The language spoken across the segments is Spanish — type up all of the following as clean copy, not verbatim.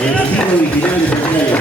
el equipo original de Santiago.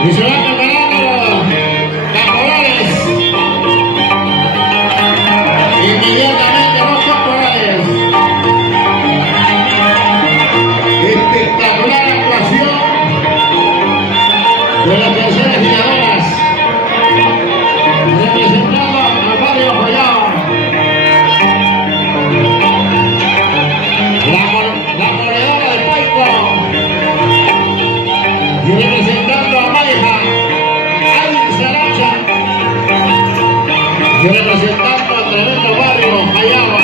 Y se van preparando caporales. Inmediatamente los caporales. Espectacular actuación de las personas tiradoras. Representando al barrio Joyao. La corredora de Paico. Y representando a Maija, Alvin Saracha, y representando a tremendo barrio, Jayaba,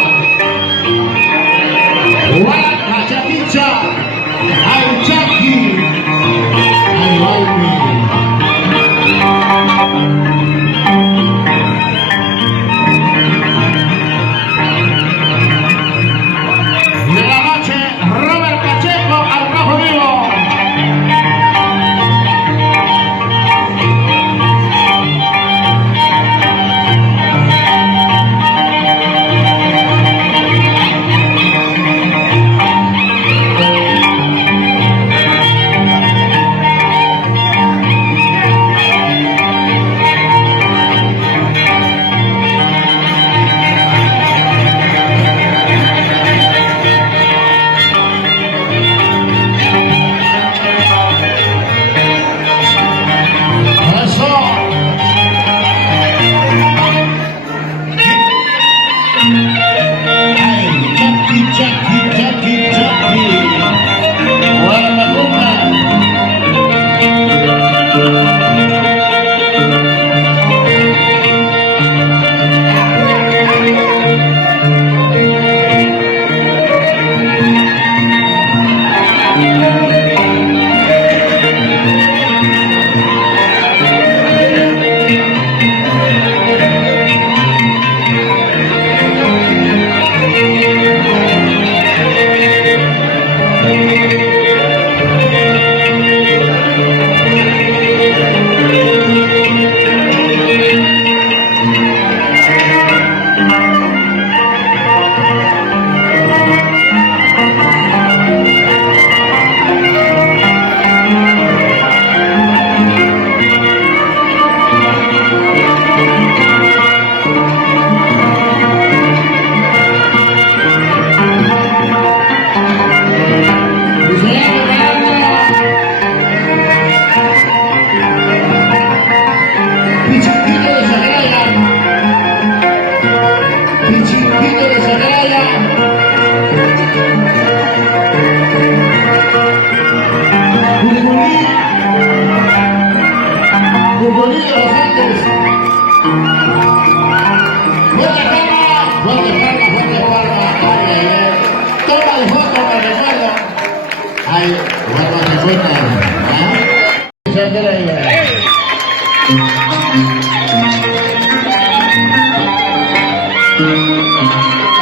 Huaca, Chaquicha, Aychaki, Ayvalmi. Y en la noche, Robert Pacheco al rojo vivo.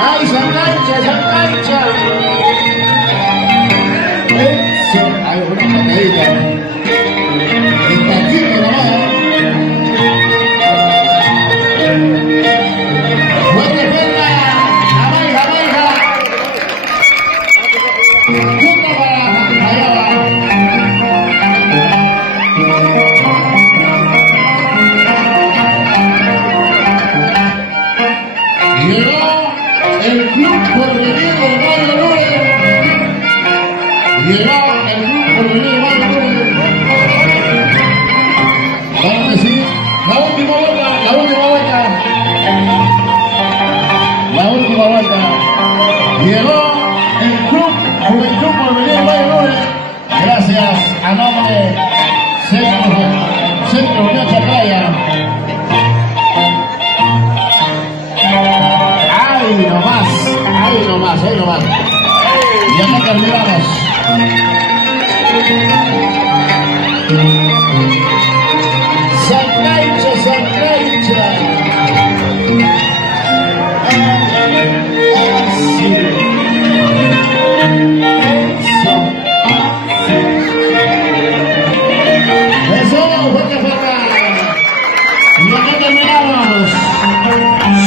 ¡Ay, se engancha, se engancha! Eso, hay una patadita. El taquito nomás. ¡Fuerte, fuerte! ¡Jamaica, Jamaica! ¡Punto para Jayaba! Llegó el club porvenir del Barrio Lourdes. Llegó el club porvenir del Barrio Lourdes. Claro que sí. La última vuelta, la última vuelta. La última vuelta. Llegó el club Juventud Porvenir. a nombre de Centro Unión Chacraya. Ahí nomás, ahí nomás, ahí nomás. Y acá terminamos. Sancaicha, Sancaicha. Eso, fuerte forma. Y acá terminamos.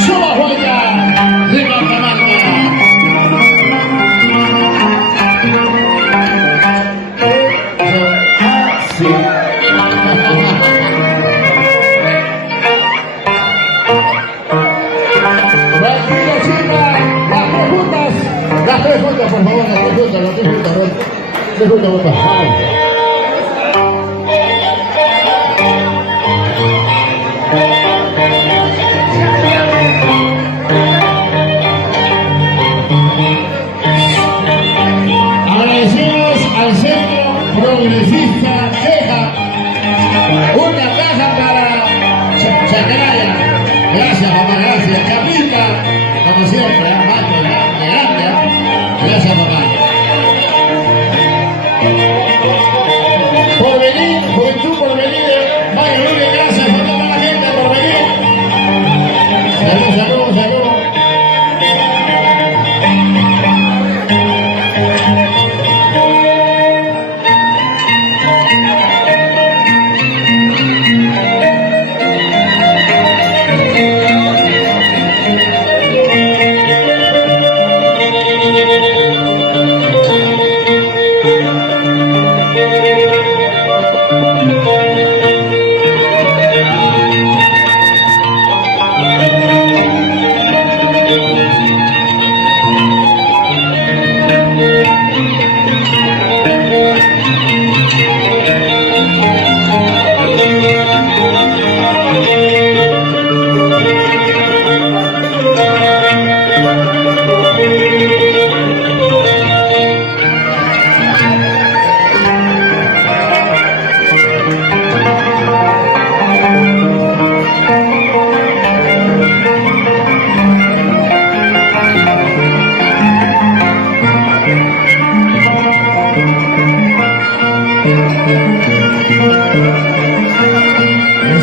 Suba Huayca, de Cacamarca. Sí. Tranquilo, chica. Las tres juntas, por favor, las tres juntas, ¿no? Tres juntas, papá. Vamos. Agradecemos al Centro Progresista Ceja, una caja para Chacraya. Gracias, papá, gracias. Capita, como siempre, Marco, de grande. Gracias, papá. Por venir, juventud por venir. Vaya, muy bien, gracias por toda la gente por venir. Salud, salud, salud.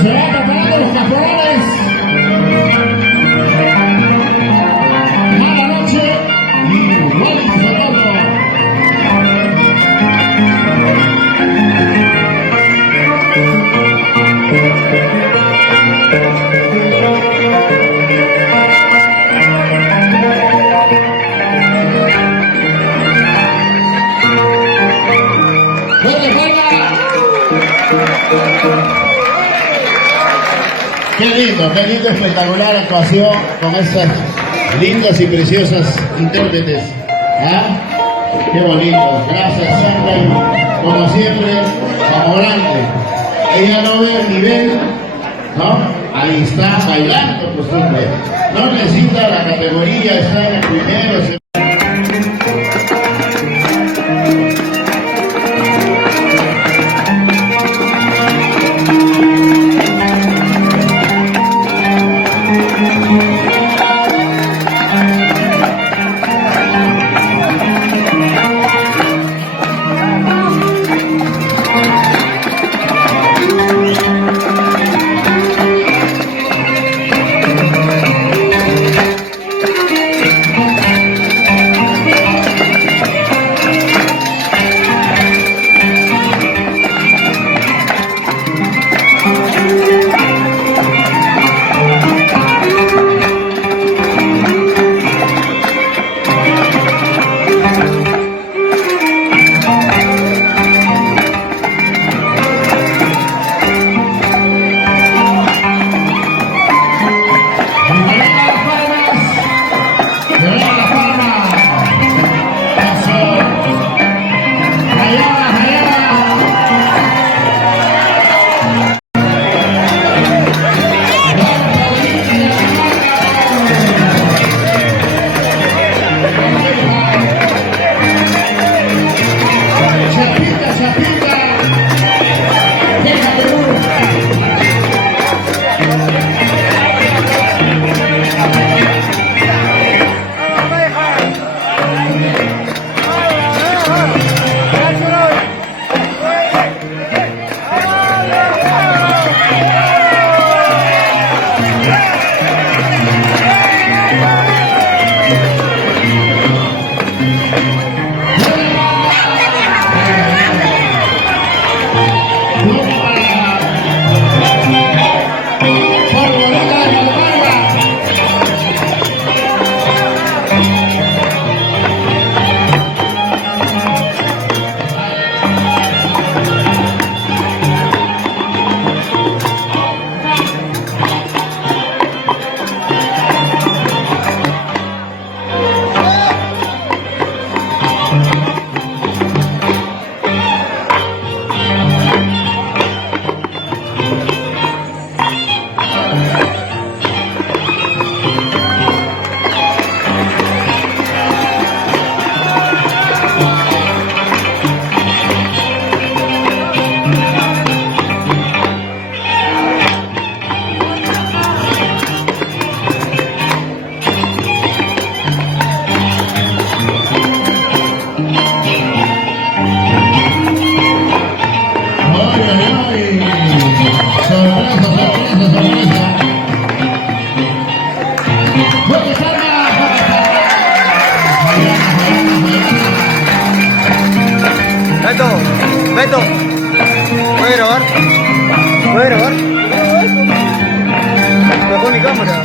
Se van preparando los caporales. Mala noche y vueltas a todo. ¡Fuerte, fuerte! Qué lindo, espectacular actuación con estas lindas y preciosas intérpretes. ¿Ah? Qué bonito. Gracias, Sandra. Como siempre, amorante. Ella no ve el nivel, ¿no? Ahí está bailando, pues hombre. No necesita la categoría, está en el primero. Beto, ¿puedes grabar? ¿Puedes grabar? Bajó mi cámara.